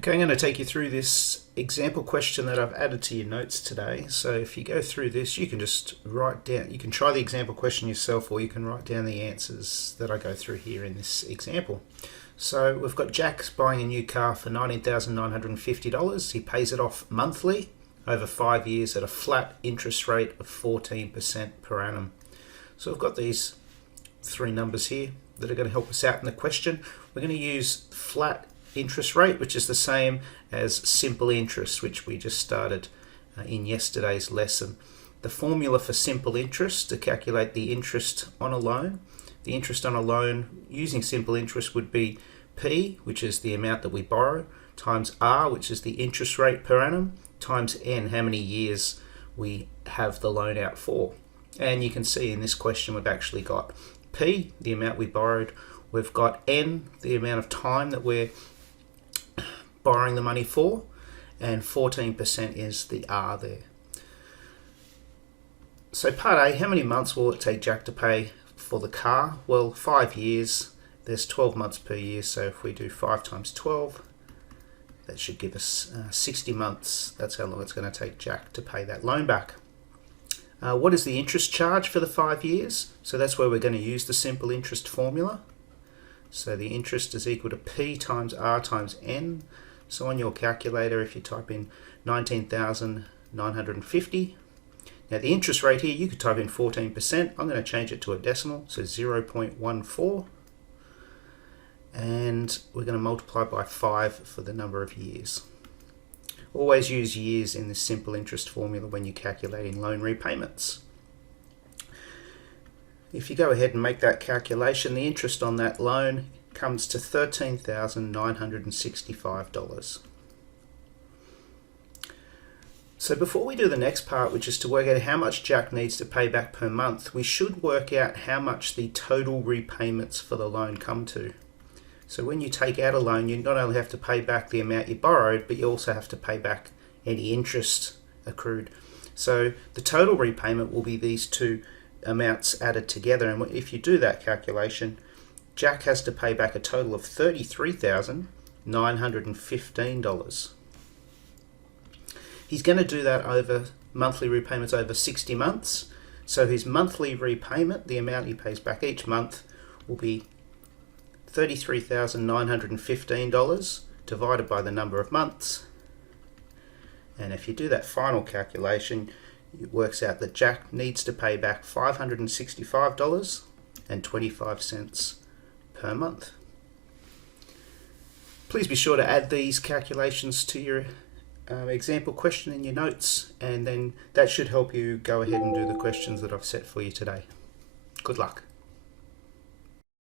Okay, I'm going to take you through this example question that I've added to your notes today. So if you go through this, you can just write down, you can try the example question yourself, or you can write down the answers that I go through here in this example. So we've got Jack buying a new car for $19,950. He pays it off monthly over 5 years at a flat interest rate of 14% per annum. So we've got these three numbers here that are going to help us out in the question. We're going to use flat interest rate, which is the same as simple interest, which we just started in yesterday's lesson. The formula for simple interest to calculate the interest on a loan, the interest on a loan using simple interest would be P, which is the amount that we borrow, times R, which is the interest rate per annum, times N, how many years we have the loan out for. And you can see in this question we've actually got P, the amount we borrowed, we've got N, the amount of time that we're borrowing the money for, and 14% is the R there. So part A, how many months will it take Jack to pay for the car? Well, 5 years, there's 12 months per year, so if we do 5 times 12, that should give us 60 months. That's how long it's going to take Jack to pay that loan back. What is the interest charge for the 5 years? So that's where we're going to use the simple interest formula. So the interest is equal to P times R times N. So on your calculator, if you type in 19,950, now the interest rate here, you could type in 14%. I'm going to change it to a decimal, so 0.14. And we're going to multiply by 5 for the number of years. Always use years in this simple interest formula when you're calculating loan repayments. If you go ahead and make that calculation, the interest on that loan comes to $13,965. So before we do the next part, which is to work out how much Jack needs to pay back per month, we should work out how much the total repayments for the loan come to. So when you take out a loan, you not only have to pay back the amount you borrowed, but you also have to pay back any interest accrued. So the total repayment will be these two amounts added together, and if you do that calculation, Jack has to pay back a total of $33,915. He's going to do that over monthly repayments over 60 months. So his monthly repayment, the amount he pays back each month, will be $33,915 divided by the number of months. And if you do that final calculation, it works out that Jack needs to pay back $565.25 per month. Please be sure to add these calculations to your example question in your notes, and then that should help you go ahead and do the questions that I've set for you today. Good luck.